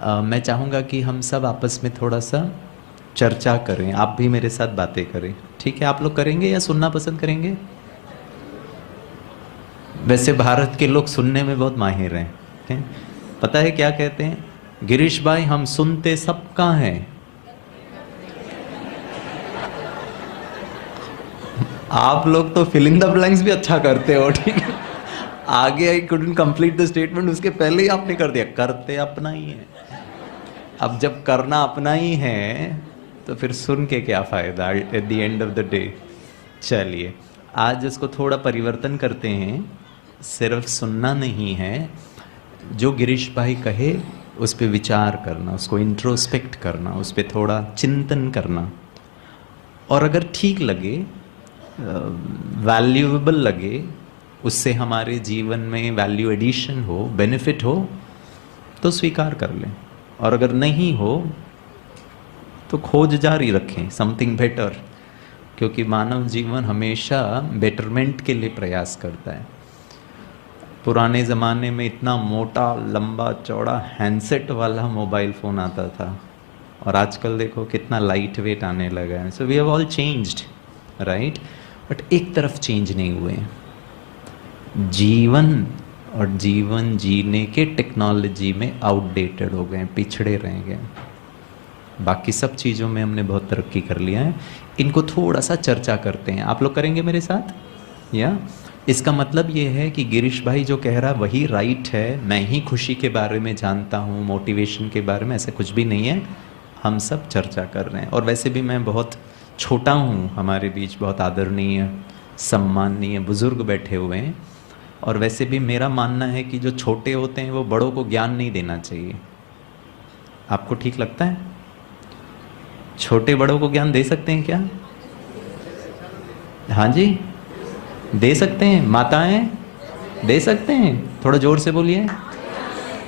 मैं चाहूँगा कि हम सब आपस में थोड़ा सा चर्चा करें, आप भी मेरे साथ बातें करें। ठीक है, आप लोग करेंगे या सुनना पसंद करेंगे? वैसे भारत के लोग सुनने में बहुत माहिर हैं। पता है क्या कहते हैं? गिरीश भाई हम सुनते सबका हैं, आप लोग तो फिल इन द ब्लैंक्स भी अच्छा करते हो। ठीक है, आगे I couldn't complete the statement, उसके पहले ही आपने कर दिया। करते अपना ही है। अब जब करना अपना ही है तो फिर सुन के क्या फायदा at the end of the day. चलिए, आज इसको थोड़ा परिवर्तन करते हैं। सिर्फ सुनना नहीं है, जो गिरीश भाई कहे उस पर विचार करना, उसको इंट्रोस्पेक्ट करना, उस पर थोड़ा चिंतन करना। और अगर ठीक लगे, वैल्यूएबल लगे, उससे हमारे जीवन में वैल्यू एडिशन हो, बेनिफिट हो, तो स्वीकार कर लें। और अगर नहीं हो तो खोज जारी रखें, समथिंग बेटर। क्योंकि मानव जीवन हमेशा बेटरमेंट के लिए प्रयास करता है। पुराने ज़माने में इतना मोटा लंबा चौड़ा हैंडसेट वाला मोबाइल फ़ोन आता था, और आजकल देखो कितना लाइट वेट आने लगा है। So we have all changed, right? But एक तरफ चेंज नहीं हुए हैं। जीवन और जीवन जीने के टेक्नोलॉजी में आउटडेटेड हो गए, पिछड़े रह गए। बाकी सब चीज़ों में हमने बहुत तरक्की कर लिया है। इनको थोड़ा सा चर्चा करते हैं, आप लोग करेंगे मेरे साथ? या इसका मतलब ये है कि गिरीश भाई जो कह रहा वही राइट है, मैं ही खुशी के बारे में जानता हूँ, मोटिवेशन के बारे में, ऐसे कुछ भी नहीं है। हम सब चर्चा कर रहे हैं। और वैसे भी मैं बहुत छोटा हूँ, हमारे बीच बहुत आदरणीय सम्माननीय बुजुर्ग बैठे हुए हैं। और वैसे भी मेरा मानना है कि जो छोटे होते हैं वो बड़ों को ज्ञान नहीं देना चाहिए। आपको ठीक लगता है? छोटे बड़ों को ज्ञान दे सकते हैं क्या? हाँ जी, दे सकते हैं। माताएं दे सकते हैं? थोड़ा जोर से बोलिए।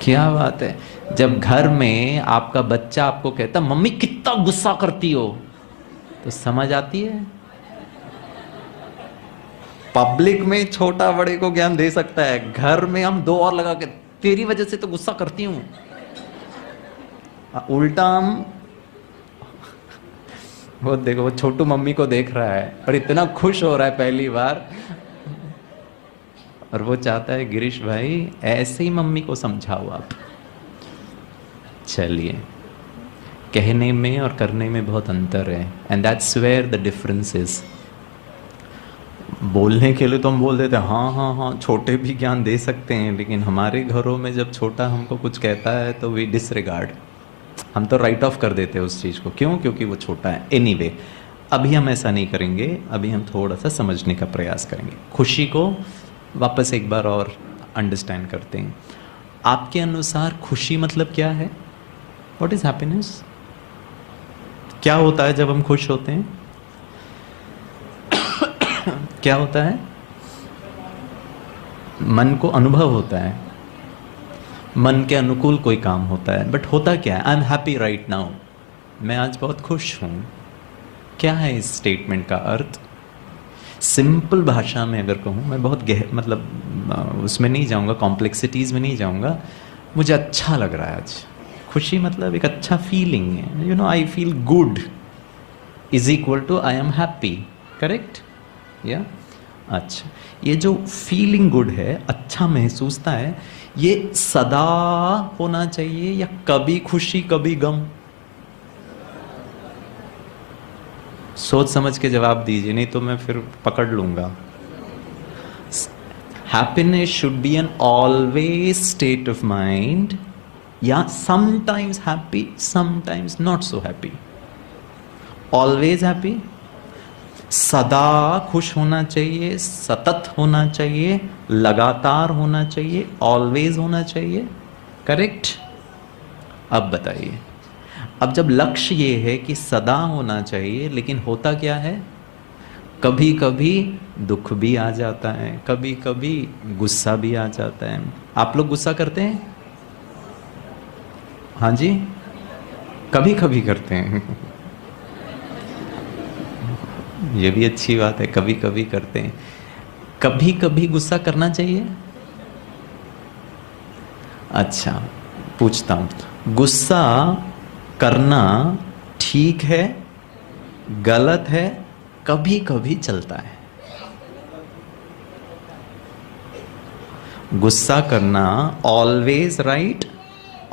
क्या बात है। जब घर में आपका बच्चा आपको कहता मम्मी कितना गुस्सा करती हो, तो समझ आती है। पब्लिक में छोटा बड़े को ज्ञान दे सकता है, घर में हम दो और लगा के तेरी वजह से तो गुस्सा करती हूं। उल्टा हम वो देखो, वो छोटू मम्मी को देख रहा है और इतना खुश हो रहा है पहली बार, और वो चाहता है गिरीश भाई ऐसे ही मम्मी को समझाओ आप। चलिए, कहने में और करने में बहुत अंतर है, and that's where the difference is. बोलने के लिए तो हम बोल देते हैं हाँ हाँ हाँ, छोटे भी ज्ञान दे सकते हैं, लेकिन हमारे घरों में जब छोटा हमको कुछ कहता है तो वी डिसरिगार्ड, हम तो राइट ऑफ कर देते हैं उस चीज़ को। क्यों? क्योंकि वो छोटा है। एनीवे, अभी हम ऐसा नहीं करेंगे, अभी हम थोड़ा सा समझने का प्रयास करेंगे। खुशी को वापस एक बार और अंडरस्टैंड करते हैं। आपके अनुसार खुशी मतलब क्या है? What is happiness? क्या होता है जब हम खुश होते हैं? क्या होता है? मन को अनुभव होता है, मन के अनुकूल कोई काम होता है। बट होता क्या है? आई एम हैप्पी राइट नाउ, मैं आज बहुत खुश हूं। क्या है इस स्टेटमेंट का अर्थ? सिंपल भाषा में अगर कहूँ, मैं बहुत मतलब उसमें नहीं जाऊंगा, कॉम्प्लेक्सिटीज में नहीं जाऊंगा। मुझे अच्छा लग रहा है आज। खुशी मतलब एक अच्छा फीलिंग है। You know, I feel good is equal to I am happy, correct? या अच्छा, ये जो फीलिंग गुड है, अच्छा महसूसता है, ये सदा होना चाहिए या कभी खुशी कभी गम? सोच समझ के जवाब दीजिए, नहीं तो मैं फिर पकड़ लूंगा। Happiness should be an always state of mind, या sometimes happy sometimes not so happy? Always happy, सदा खुश होना चाहिए, सतत होना चाहिए, लगातार होना चाहिए, ऑलवेज होना चाहिए, करेक्ट? अब बताइए, अब जब लक्ष्य ये है कि सदा होना चाहिए, लेकिन होता क्या है? कभी कभी दुख भी आ जाता है, कभी कभी गुस्सा भी आ जाता है। आप लोग गुस्सा करते हैं? हाँ जी, कभी कभी करते हैं। ये भी अच्छी बात है, कभी कभी करते हैं। कभी कभी गुस्सा करना चाहिए? अच्छा, पूछता हूं, गुस्सा करना ठीक है, गलत है, कभी कभी चलता है? गुस्सा करना always right,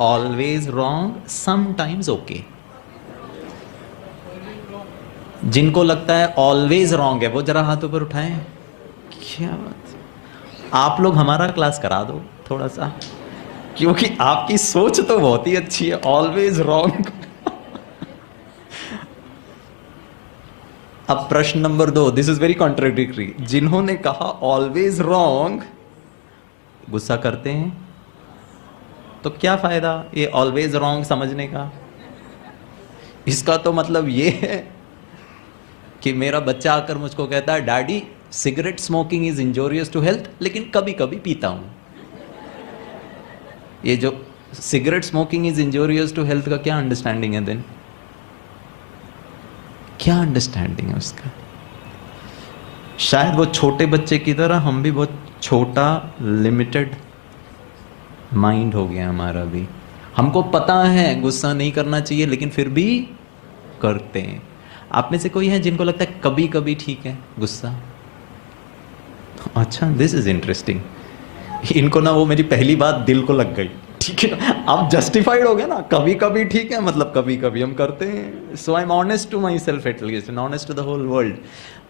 always wrong, sometimes okay? जिनको लगता है ऑलवेज रॉन्ग है वो जरा हाथ ऊपर उठाएं। क्या बात, आप लोग हमारा क्लास करा दो थोड़ा सा, क्योंकि आपकी सोच तो बहुत ही अच्छी है। Always wrong. अब प्रश्न number 2, this is very contradictory. जिन्होंने कहा ऑलवेज रॉन्ग गुस्सा करते हैं, तो क्या फायदा ये ऑलवेज रॉन्ग समझने का? इसका तो मतलब ये है कि मेरा बच्चा आकर मुझको कहता है, daddy cigarette smoking is injurious to health, लेकिन कभी कभी पीता हूं। ये जो cigarette smoking is injurious to health का क्या अंडरस्टैंडिंग है देन? क्या अंडरस्टैंडिंग है उसका? शायद वो छोटे बच्चे की तरह हम भी बहुत छोटा लिमिटेड माइंड हो गया हमारा भी। हमको पता है गुस्सा नहीं करना चाहिए, लेकिन फिर भी करते हैं। आप में से कोई है जिनको लगता है कभी कभी ठीक है गुस्सा? अच्छा, दिस इज इंटरेस्टिंग। इनको ना वो मेरी पहली बात दिल को लग गई। ठीक है ना, आप जस्टिफाइड हो गए ना, कभी कभी ठीक है मतलब कभी कभी हम करते हैं। So I am honest to my self at least and honest to the whole world.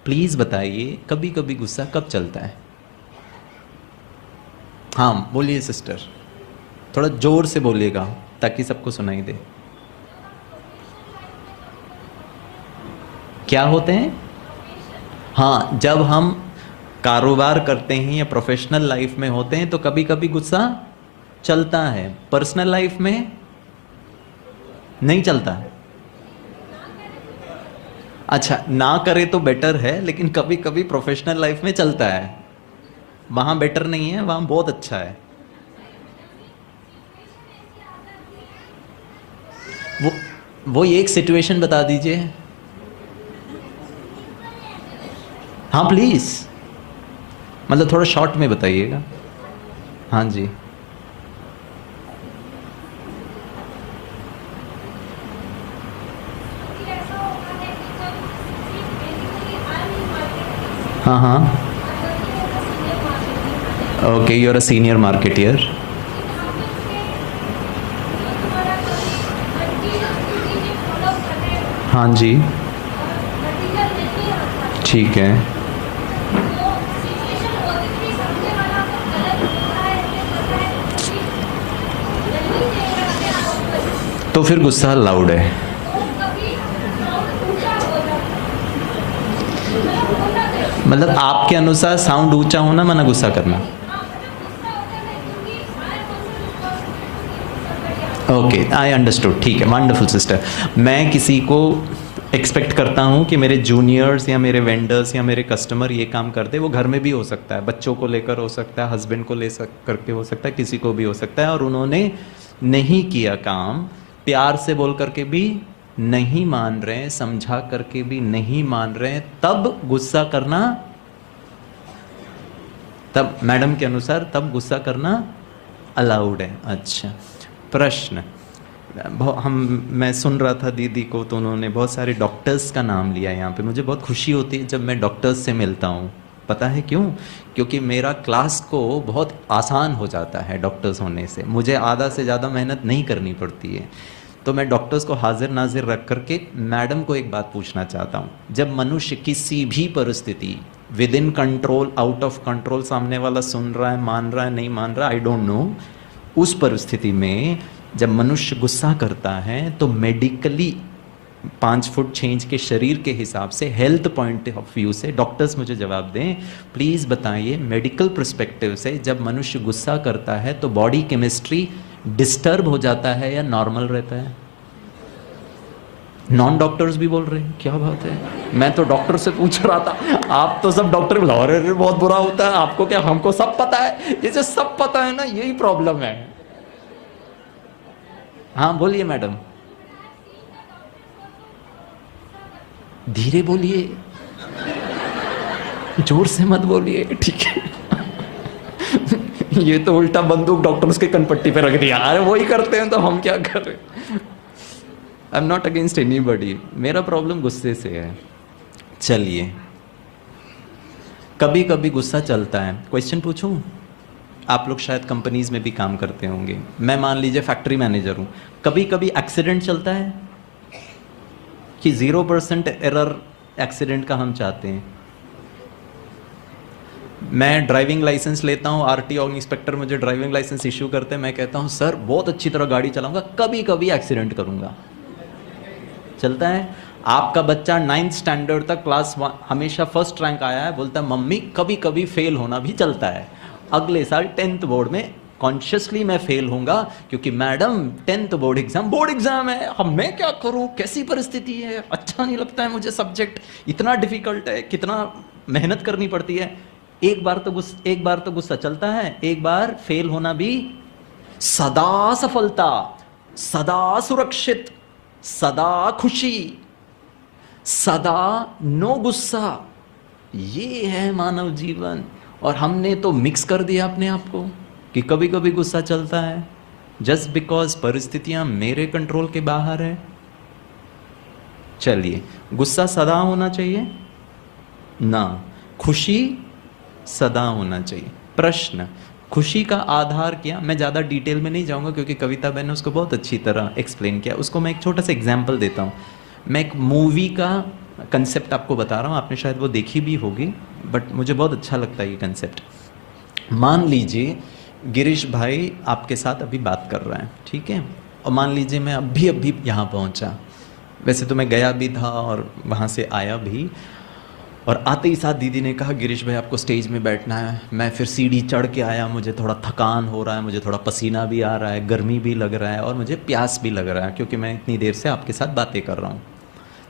Please बताइए कभी कभी गुस्सा कब चलता है? हाँ बोलिए सिस्टर, थोड़ा जोर से बोलिएगा ताकि सबको सुनाई दे। क्या होते हैं? हाँ, जब हम कारोबार करते हैं या प्रोफेशनल लाइफ में होते हैं तो कभी कभी गुस्सा चलता है। पर्सनल लाइफ में नहीं चलता है। अच्छा, ना करे तो बेटर है, लेकिन कभी कभी प्रोफेशनल लाइफ में चलता है। वहां बेटर नहीं है, वहां बहुत अच्छा है। वो एक सिचुएशन बता दीजिए। हाँ प्लीज, मतलब थोड़ा शॉर्ट में बताइएगा। हाँ जी। हाँ हाँ, okay, you are a senior marketeer. हाँ जी, ठीक है। तो फिर गुस्सा लाउड है। मतलब आपके अनुसार साउंड ऊंचा होना माना गुस्सा करना? Okay, I understood. ठीक है, वंडरफुल सिस्टर। मैं किसी को एक्सपेक्ट करता हूँ कि मेरे जूनियर्स या मेरे वेंडर्स या मेरे कस्टमर ये काम करते, वो घर में भी हो सकता है, बच्चों को लेकर हो सकता है, हस्बैंड को ले करके हो सकता है, किसी को भी हो सकता है, और उन्होंने नहीं किया काम, प्यार से बोल करके भी नहीं मान रहे हैं, समझा करके भी नहीं मान रहे हैं, तब गुस्सा करना, तब मैडम के अनुसार तब गुस्सा करना अलाउड है। अच्छा, प्रश्न मैं सुन रहा था दीदी को, तो उन्होंने बहुत सारे डॉक्टर्स का नाम लिया यहाँ पे। मुझे बहुत खुशी होती है जब मैं डॉक्टर्स से मिलता हूँ। पता है क्यों? क्योंकि मेरा क्लास को बहुत आसान हो जाता है डॉक्टर्स होने से, मुझे आधा से ज़्यादा मेहनत नहीं करनी पड़ती है। तो मैं डॉक्टर्स को हाजिर नाजिर रख करके मैडम को एक बात पूछना चाहता हूँ। जब मनुष्य किसी भी परिस्थिति, with in control, out of control, सामने वाला सुन रहा है, मान रहा है, नहीं मान रहा, आई डोंट नो, उस परिस्थिति में जब मनुष्य गुस्सा करता है तो मेडिकली 5 फुट 6 इंच के शरीर के हिसाब से, हेल्थ पॉइंट ऑफ व्यू से, डॉक्टर्स मुझे जवाब दें प्लीज़ बताइए, मेडिकल पर्सपेक्टिव से जब मनुष्य गुस्सा करता है तो बॉडी केमिस्ट्री डिस्टर्ब हो जाता है या नॉर्मल रहता है? नॉन डॉक्टर्स भी बोल रहे हैं, क्या बात है। मैं तो डॉक्टर से पूछ रहा था, आप तो सब डॉक्टर बुला रहे हैं, बहुत बुरा होता है। आपको क्या, हमको सब पता है। ये जो सब पता है ना, यही प्रॉब्लम है। हाँ बोलिए मैडम, धीरे बोलिए, जोर से मत बोलिए, ठीक है। ये तो उल्टा बंदूक डॉक्टर उसके कनपट्टी पे रख दिया, अरे वही करते हैं तो हम क्या कर रहे। I am not against anybody, मेरा प्रॉब्लम गुस्से से है। चलिए, कभी कभी गुस्सा चलता है। क्वेश्चन पूछूं? आप लोग शायद कंपनीज में भी काम करते होंगे, मैं मान लीजिए फैक्ट्री मैनेजर हूं, कभी कभी एक्सीडेंट चलता है कि 0% एरर एक्सीडेंट का हम चाहते हैं। मैं ड्राइविंग लाइसेंस लेता हूँ, आरटीओ इंस्पेक्टर मुझे ड्राइविंग लाइसेंस इशू करते हैं, मैं कहता हूँ सर बहुत अच्छी तरह गाड़ी चलाऊंगा, कभी कभी एक्सीडेंट करूंगा। चलता है। आपका बच्चा 9th स्टैंडर्ड तक क्लास 1 हमेशा फर्स्ट रैंक आया है, बोलता है मम्मी कभी कभी फेल होना भी चलता है, अगले साल 10th बोर्ड में कॉन्शियसली मैं फेल होऊंगा क्योंकि मैडम 10th बोर्ड एग्जाम है, अब मैं क्या करूं, कैसी परिस्थिति है, अच्छा नहीं लगता है मुझे सब्जेक्ट, इतना डिफिकल्ट है, कितना मेहनत करनी पड़ती है। एक बार तो गुस्सा चलता है, एक बार फेल होना भी सदा सफलता, सदा सुरक्षित, सदा खुशी, सदा नो गुस्सा, ये है मानव जीवन। और हमने तो मिक्स कर दिया अपने आप को कि कभी कभी गुस्सा चलता है जस्ट बिकॉज परिस्थितियां मेरे कंट्रोल के बाहर है। चलिए, गुस्सा सदा होना चाहिए ना, खुशी सदा होना चाहिए। प्रश्न, खुशी का आधार क्या? मैं ज़्यादा डिटेल में नहीं जाऊंगा क्योंकि कविता बहन ने उसको बहुत अच्छी तरह एक्सप्लेन किया। उसको मैं एक छोटा सा एग्जाम्पल देता हूँ। मैं एक मूवी का कंसेप्ट आपको बता रहा हूँ, आपने शायद वो देखी भी होगी, बट मुझे बहुत अच्छा लगता है ये कंसेप्ट। मान लीजिए गिरीश भाई आपके साथ अभी बात कर रहा है, ठीक है, और मान लीजिए मैं अभी यहाँ पहुँचा, वैसे तो मैं गया भी था और वहाँ से आया भी, और आते ही साथ दीदी ने कहा गिरीश भाई आपको स्टेज में बैठना है। मैं फिर सीढ़ी चढ़ के आया, मुझे थोड़ा थकान हो रहा है, मुझे थोड़ा पसीना भी आ रहा है, गर्मी भी लग रहा है और मुझे प्यास भी लग रहा है क्योंकि मैं इतनी देर से आपके साथ बातें कर रहा हूँ।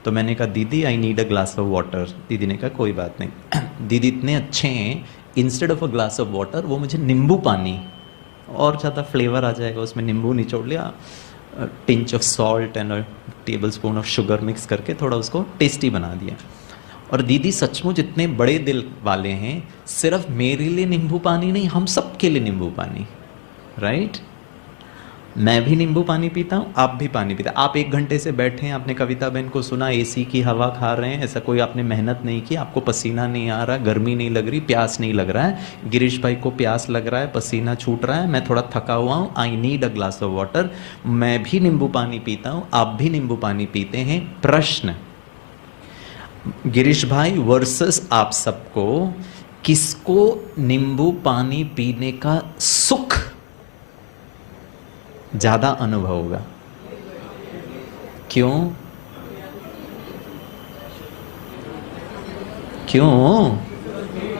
तो मैंने कहा दीदी I need a glass of water. दीदी ने कहा कोई बात नहीं। दीदी इतने अच्छे हैं, instead of a glass of water वो मुझे नींबू पानी, और ज़्यादा फ्लेवर आ जाएगा उसमें, नींबू निचोड़ लिया, tinge of salt and table spoon of sugar mix करके थोड़ा उसको टेस्टी बना दिया। और दीदी सचमुच इतने बड़े दिल वाले हैं, सिर्फ मेरे लिए नींबू पानी नहीं, हम सब के लिए नींबू पानी, राइट? मैं भी नींबू पानी पीता हूँ, आप भी पानी पीता। आप 1 घंटे से बैठे हैं, आपने कविता बहन को सुना, एसी की हवा खा रहे हैं, ऐसा कोई आपने मेहनत नहीं की, आपको पसीना नहीं आ रहा, गर्मी नहीं लग रही, प्यास नहीं लग रहा है। गिरीश भाई को प्यास लग रहा है, पसीना छूट रहा है, मैं थोड़ा थका हुआ हूँ, I need a glass of water. मैं भी नींबू पानी पीता हूँ, आप भी नींबू पानी पीते हैं। प्रश्न, गिरीश भाई वर्सेस आप सबको, किसको नींबू पानी पीने का सुख ज्यादा अनुभव होगा? क्यों?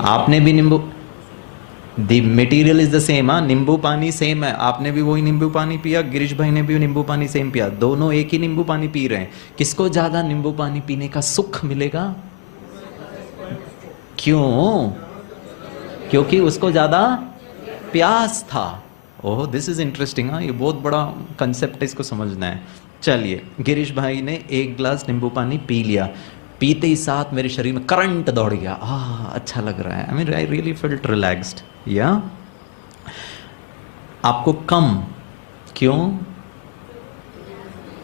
आपने भी नींबू, the material is the same, नींबू पानी सेम है, आपने भी वही नींबू पानी पिया, गिरीश भाई ने भी नींबू पानी सेम पिया, दोनों एक ही नींबू पानी पी रहे हैं। किसको ज्यादा नींबू पानी पीने का सुख मिलेगा? क्यों? क्योंकि उसको ज्यादा प्यास था। Oh this is interesting. हाँ, ये बहुत बड़ा कंसेप्ट है, इसको समझना है। चलिए, गिरीश भाई ने 1 ग्लास नींबू पानी पी लिया, पीते ही साथ मेरे शरीर में करंट दौड़ गया, अच्छा लग रहा है, I mean I really felt relaxed. या आपको कम, क्यों?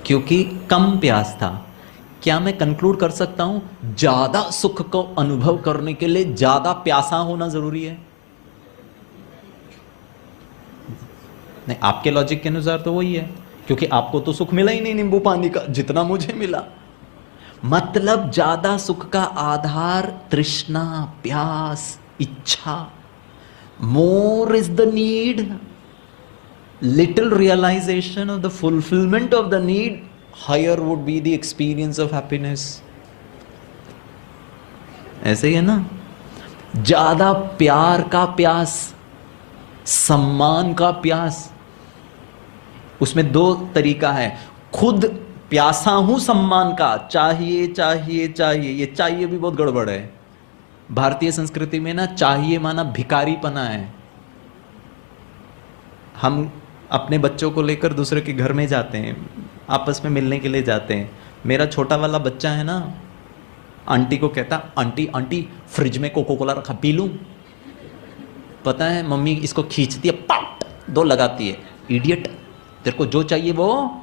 क्योंकि कम प्यास था। क्या मैं कंक्लूड कर सकता हूं ज्यादा सुख को अनुभव करने के लिए ज्यादा प्यासा होना जरूरी है? नहीं, आपके लॉजिक के अनुसार तो वही है, क्योंकि आपको तो सुख मिला ही नहीं नींबू पानी का जितना मुझे मिला। मतलब ज्यादा सुख का आधार तृष्णा, प्यास, इच्छा। More is the need, little realization of the fulfilment of the need, higher would be the experience of happiness. ऐसे ही है ना? ज्यादा प्यार का प्यास, सम्मान का प्यास, उसमें 2 तरीका है। खुद प्यासा हूं सम्मान का, चाहिए चाहिए चाहिए, ये चाहिए भी बहुत गड़बड़ है। भारतीय संस्कृति में ना चाहिए माना भिखारीपना है। हम अपने बच्चों को लेकर दूसरे के घर में जाते हैं, आपस में मिलने के लिए जाते हैं। मेरा छोटा वाला बच्चा है ना, आंटी को कहता आंटी आंटी फ्रिज में कोको कोला रखा, पी लूं? पता है मम्मी इसको खींचती है, पट दो लगाती है, इडियट, तेरे को जो चाहिए वो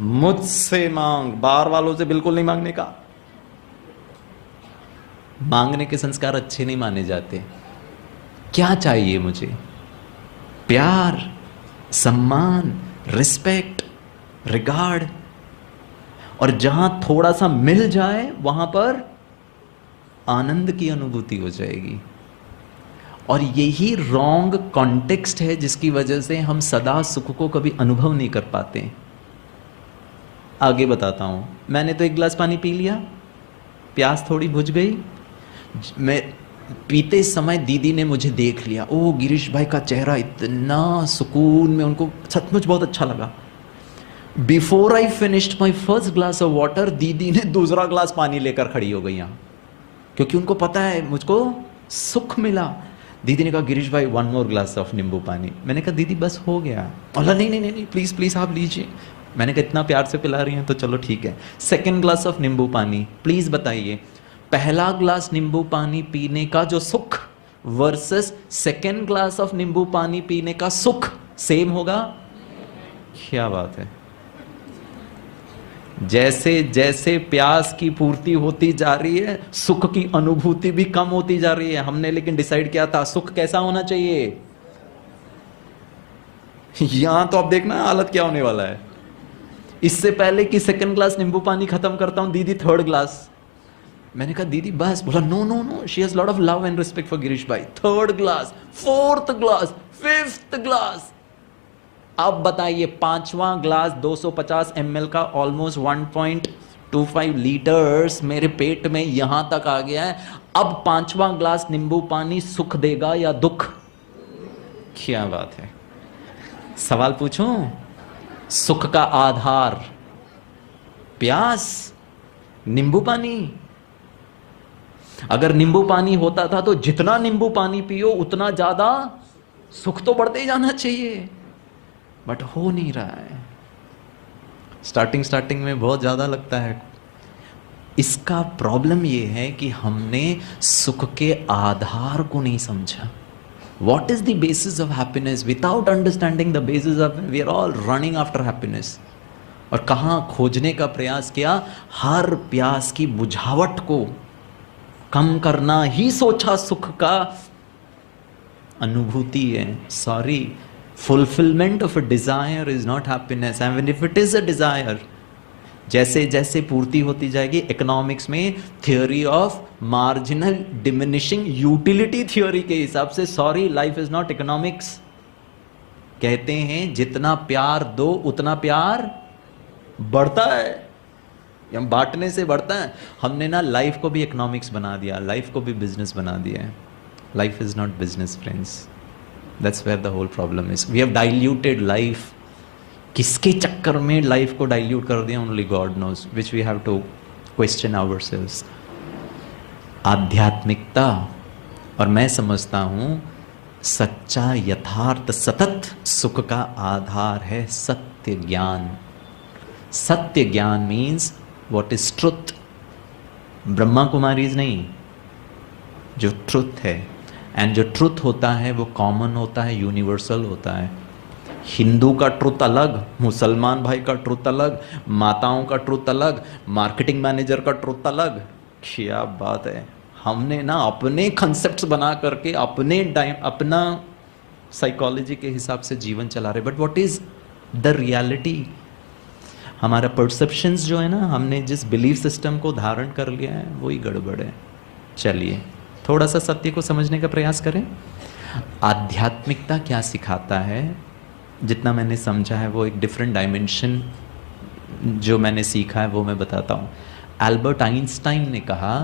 मुझसे मांग, बाहर वालों से बिल्कुल नहीं मांगने का। मांगने के संस्कार अच्छे नहीं माने जाते। क्या चाहिए मुझे? प्यार, सम्मान, रिस्पेक्ट, रिगार्ड। और जहां थोड़ा सा मिल जाए वहां पर आनंद की अनुभूति हो जाएगी। और यही रॉन्ग कॉन्टेक्स्ट है जिसकी वजह से हम सदा सुख को कभी अनुभव नहीं कर पाते। आगे बताता हूं। मैंने तो एक गिलास पानी पी लिया, प्यास थोड़ी बुझ गई। मैं पीते समय दीदी ने मुझे देख लिया, ओ गिरीश भाई का चेहरा इतना सुकून में, उनको सचमुच बहुत अच्छा लगा। Before I finished my first glass of water, दीदी ने दूसरा ग्लास पानी लेकर खड़ी हो गई यहाँ, क्योंकि उनको पता है मुझको सुख मिला। दीदी ने कहा गिरीश भाई 1 more ग्लास ऑफ नींबू पानी। मैंने कहा दीदी बस हो गया। बोला नहीं नहीं नहीं प्लीज प्लीज आप लीजिए। मैंने कहा इतना प्यार से पिला रही हैं तो चलो ठीक है। 2nd ग्लास ऑफ नींबू पानी। प्लीज बताइए, पहला ग्लास नींबू पानी पीने का जो सुख वर्सेस 2nd ग्लास ऑफ नींबू पानी पीने का सुख सेम होगा? क्या बात है। जैसे जैसे प्यास की पूर्ति होती जा रही है, सुख की अनुभूति भी कम होती जा रही है। हमने लेकिन डिसाइड किया था सुख कैसा होना चाहिए। यहां तो आप देखना हालत क्या होने वाला है। इससे पहले कि 2nd ग्लास नींबू पानी खत्म करता हूं, दीदी 3rd ग्लास। मैंने कहा दीदी बस। बोला no no no, she has lot of love and respect for Girish भाई। 3rd glass, 4th glass, 5th glass. अब बताइए 5वां ग्लास 250 ml का, ऑलमोस्ट 1.25 लीटर्स मेरे पेट में यहां तक आ गया है। अब 5वां ग्लास नींबू पानी सुख देगा या दुख? क्या बात है। सवाल पूछूं? सुख का आधार प्यास, नींबू पानी। अगर नींबू पानी होता था तो जितना नींबू पानी पियो उतना ज्यादा सुख तो बढ़ते ही जाना चाहिए, बट हो नहीं रहा है। स्टार्टिंग में बहुत ज्यादा लगता है। इसका प्रॉब्लम यह है कि हमने सुख के आधार को नहीं समझा। What is the basis of happiness? Without understanding the basis of, we are all running after happiness. और कहाँ खोजने का प्रयास किया? हर प्यास की बुझावट को कम करना ही सोचा सुख का अनुभूति है। Sorry, fulfillment of a desire is not happiness, and if it is a desire, जैसे जैसे पूर्ति होती जाएगी, इकोनॉमिक्स में theory of marginal diminishing utility theory के हिसाब से, sorry life is not economics. कहते हैं जितना प्यार दो उतना प्यार बढ़ता है, हम बांटने से बढ़ता है। हमने ना लाइफ को भी इकोनॉमिक्स बना दिया, लाइफ को भी बिजनेस बना दिया है। Life is not business friends, that's where the whole problem is. We have diluted life. किसके चक्कर में लाइफ को डाइल्यूट कर दिया, only God knows, which we have to question ourselves. आध्यात्मिकता, और मैं समझता हूं सच्चा यथार्थ सतत सुख का आधार है सत्य ज्ञान। सत्य ज्ञान means what is truth. Brahma Kumaris नहीं, जो ट्रुथ है। एंड जो ट्रुथ होता है वो कॉमन होता है, यूनिवर्सल होता है। हिंदू का ट्रुथ अलग, मुसलमान भाई का ट्रुथ अलग, माताओं का ट्रुथ अलग, मार्केटिंग मैनेजर का ट्रुथ अलग। क्या बात है। हमने ना अपने कंसेप्ट्स बना करके अपना साइकोलॉजी के हिसाब से जीवन चला रहे। But what is the reality? हमारा परसेप्शंस जो है ना, हमने जिस बिलीफ सिस्टम को धारण कर लिया है वही गड़बड़ है। चलिए थोड़ा सा सत्य को समझने का प्रयास करें। आध्यात्मिकता क्या सिखाता है, जितना मैंने समझा है वो एक डिफरेंट डायमेंशन जो मैंने सीखा है वो मैं बताता हूँ। एल्बर्ट आइंस्टाइन ने कहा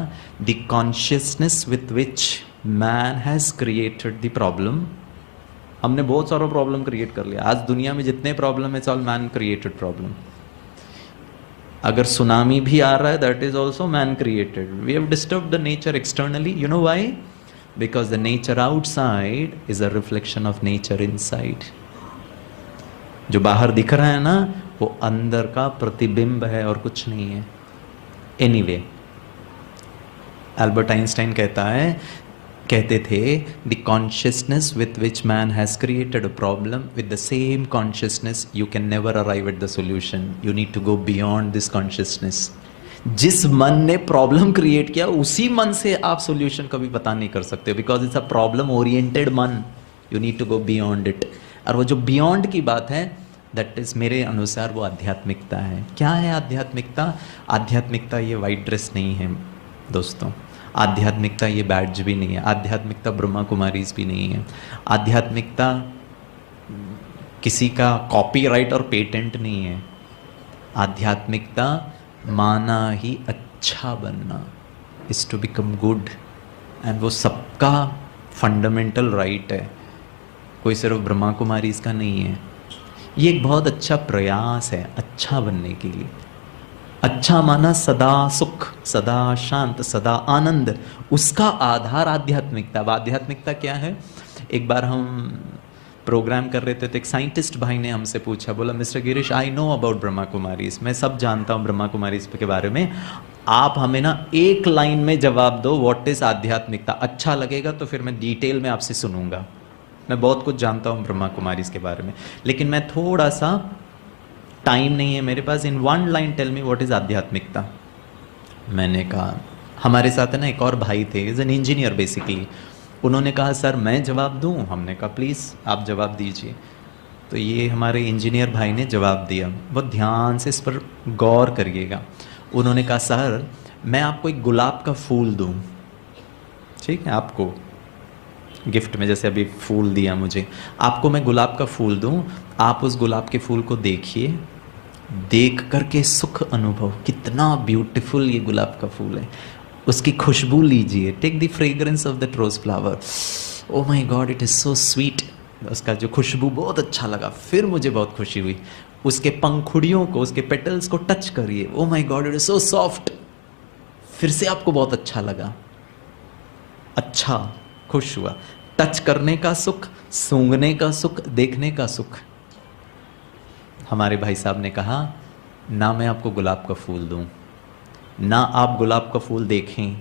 the consciousness with which man has created the problem. हमने बहुत सारा प्रॉब्लम क्रिएट कर लिया। आज दुनिया में जितने प्रॉब्लम है, it's all man created problem. अगर सुनामी भी आ रहा है, that is also man created. We have disturb the nature externally. You know why? Because the nature outside is a reflection of nature inside. जो बाहर दिख रहा है ना, वो अंदर का प्रतिबिंब है और कुछ नहीं है। एनीवे, एल्बर्ट आइंस्टाइन कहता है कहते थे the consciousness with which man has created a problem, with the same consciousness you can never arrive at the solution, you need to go beyond this consciousness. जिस मन ने प्रॉब्लम क्रिएट किया उसी मन से आप सॉल्यूशन कभी पता नहीं कर सकते, because it's a problem oriented man, you need to go beyond it. और वो जो बियॉन्ड की बात है, दैट इज मेरे अनुसार वो आध्यात्मिकता है। क्या है आध्यात्मिकता? आध्यात्मिकता ये वाइट ड्रेस नहीं है दोस्तों, आध्यात्मिकता ये बैड्ज भी नहीं है, आध्यात्मिकता ब्रह्मा कुमारीज भी नहीं है, आध्यात्मिकता किसी का कॉपीराइट और पेटेंट नहीं है। आध्यात्मिकता माना ही अच्छा बनना, is to become good, and वो सबका फंडामेंटल राइट है, कोई सिर्फ ब्रह्मा कुमारी इसका नहीं है। ये एक बहुत अच्छा प्रयास है अच्छा बनने के लिए। अच्छा माना सदा सुख, सदा शांत, सदा आनंद, उसका आधार आध्यात्मिकता। आध्यात्मिकता क्या है? एक बार हम प्रोग्राम कर रहे थे तो एक साइंटिस्ट भाई ने हमसे पूछा, बोला mister Girish I know about Brahma Kumaris, मैं सब जानता हूँ ब्रह्मा कुमारीज के बारे में, आप हमें ना एक लाइन में जवाब दो व्हाट इज आध्यात्मिकता। अच्छा लगेगा तो फिर मैं डिटेल में आपसे सुनूंगा, मैं बहुत कुछ जानता हूँ ब्रह्मा कुमारीज के बारे में, लेकिन मैं थोड़ा सा टाइम नहीं है मेरे पास, in one line tell me what is आध्यात्मिकता। मैंने कहा, हमारे साथ है ना एक और भाई थे, इज एन इंजीनियर बेसिकली, उन्होंने कहा सर मैं जवाब दूं? हमने कहा प्लीज़ आप जवाब दीजिए। तो ये हमारे इंजीनियर भाई ने जवाब दिया, बहुत ध्यान से इस पर गौर करिएगा। उन्होंने कहा सर मैं आपको एक गुलाब का फूल दूं, ठीक है, आपको गिफ्ट में जैसे अभी फूल दिया मुझे, आपको मैं गुलाब का फूल दूं, आप उस गुलाब के फूल को देखिए, देख करके सुख अनुभव, कितना ब्यूटीफुल ये गुलाब का फूल है, उसकी खुशबू लीजिए, take the fragrance of that rose flower, oh my God it is so sweet, उसका जो खुशबू बहुत अच्छा लगा। फिर मुझे बहुत खुशी हुई, उसके पंखुड़ियों को, उसके पेटल्स को टच करिए, ओ my God it is so soft, फिर से आपको बहुत अच्छा लगा, अच्छा खुश हुआ। टच करने का सुख, सूंघने का सुख, देखने का सुख। हमारे भाई साहब ने कहा ना मैं आपको गुलाब का फूल दूं, ना आप गुलाब का फूल देखें,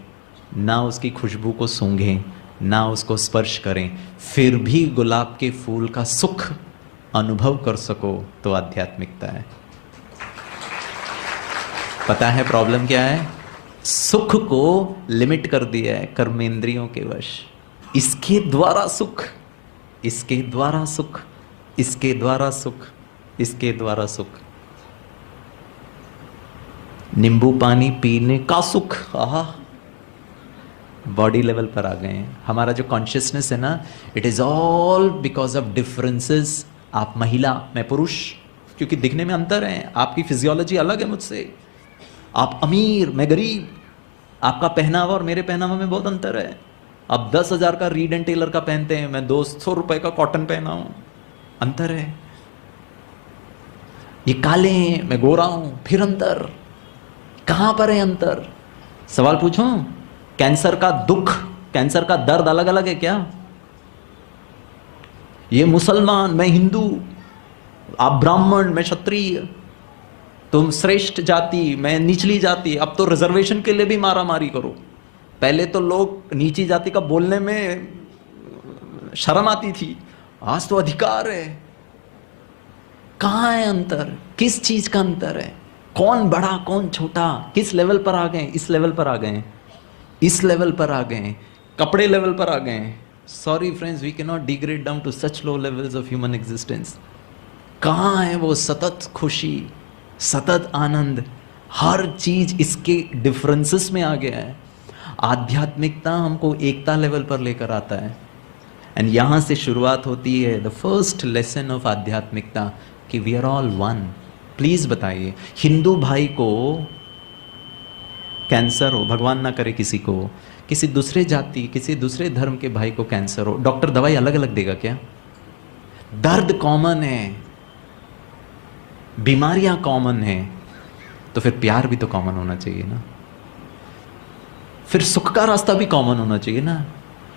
ना उसकी खुशबू को सूंघें, ना उसको स्पर्श करें, फिर भी गुलाब के फूल का सुख अनुभव कर सको तो आध्यात्मिकता है। पता है प्रॉब्लम क्या है? सुख को लिमिट कर दिया है कर्मेंद्रियों के वश, इसके द्वारा सुख, इसके द्वारा सुख, इसके द्वारा सुख, इसके द्वारा सुख। नींबू पानी पीने का सुख, आहा, बॉडी लेवल पर आ गए हैं। हमारा जो कॉन्शियसनेस है ना, it is all because of differences. आप महिला, मैं पुरुष, क्योंकि दिखने में अंतर है, आपकी फिजियोलॉजी अलग है मुझसे, आप अमीर, मैं गरीब, आपका पहनावा और मेरे पहनावा में बहुत अंतर है। आप 10,000 का रीड एंड टेलर का पहनते हैं, मैं 200 रुपए का कॉटन पहना हूं, अंतर है। ये काले हैं, मैं गोरा हूं, फिर अंतर। कहां पर है अंतर? सवाल पूछूं, कैंसर का दुख, कैंसर का दर्द अलग अलग है क्या? ये मुसलमान, मैं हिंदू, आप ब्राह्मण, मैं क्षत्रिय, तुम श्रेष्ठ जाति, मैं निचली जाति। अब तो रिजर्वेशन के लिए भी मारा मारी करो। पहले तो लोग नीची जाति का बोलने में शर्म आती थी, आज तो अधिकार है। कहां है अंतर? किस चीज का अंतर है? कौन बड़ा कौन छोटा? किस लेवल पर आ गए? इस लेवल पर आ गए, इस लेवल पर आ गए, कपड़े लेवल पर आ गए। Sorry friends, we can not degrade down to such low levels of human existence. कहां है वो सतत खुशी, सतत आनंद? हर चीज इसके डिफरेंसेस में आ गया है। आध्यात्मिकता हमको एकता लेवल पर लेकर आता है, एंड यहां से शुरुआत होती है द फर्स्ट लेसन ऑफ आध्यात्मिकता, कि we are all one. Please बताइए, हिंदू भाई को कैंसर हो, भगवान ना करे किसी को, किसी दूसरे जाति, किसी दूसरे धर्म के भाई को कैंसर हो, डॉक्टर दवाई अलग अलग देगा क्या? दर्द कॉमन है, बीमारियां कॉमन है, तो फिर प्यार भी तो कॉमन होना चाहिए ना, फिर सुख का रास्ता भी कॉमन होना चाहिए ना।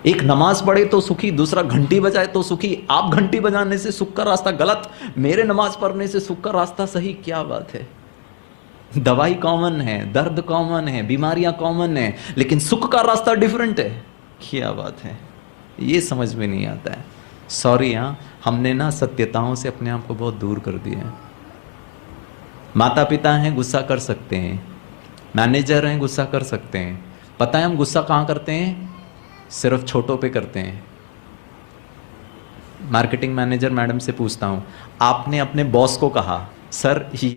एक नमाज पढ़े तो सुखी, दूसरा घंटी बजाए तो सुखी। आप घंटी बजाने से सुख का रास्ता गलत, मेरे नमाज पढ़ने से सुख का रास्ता सही, क्या बात है? दवाई कॉमन है, दर्द कॉमन है, बीमारियां कॉमन है, लेकिन सुख का रास्ता डिफरेंट है। क्या बात है, ये समझ में नहीं आता है। सॉरी, हाँ, हमने ना सत्यताओं से अपने आप को बहुत दूर कर दिया है। माता पिता हैं, गुस्सा कर सकते हैं, मैनेजर हैं, गुस्सा कर सकते हैं। पता है हम गुस्सा कहाँ करते हैं? सिर्फ छोटों पे करते हैं। मार्केटिंग मैनेजर मैडम से पूछता हूँ, आपने अपने बॉस को कहा, सर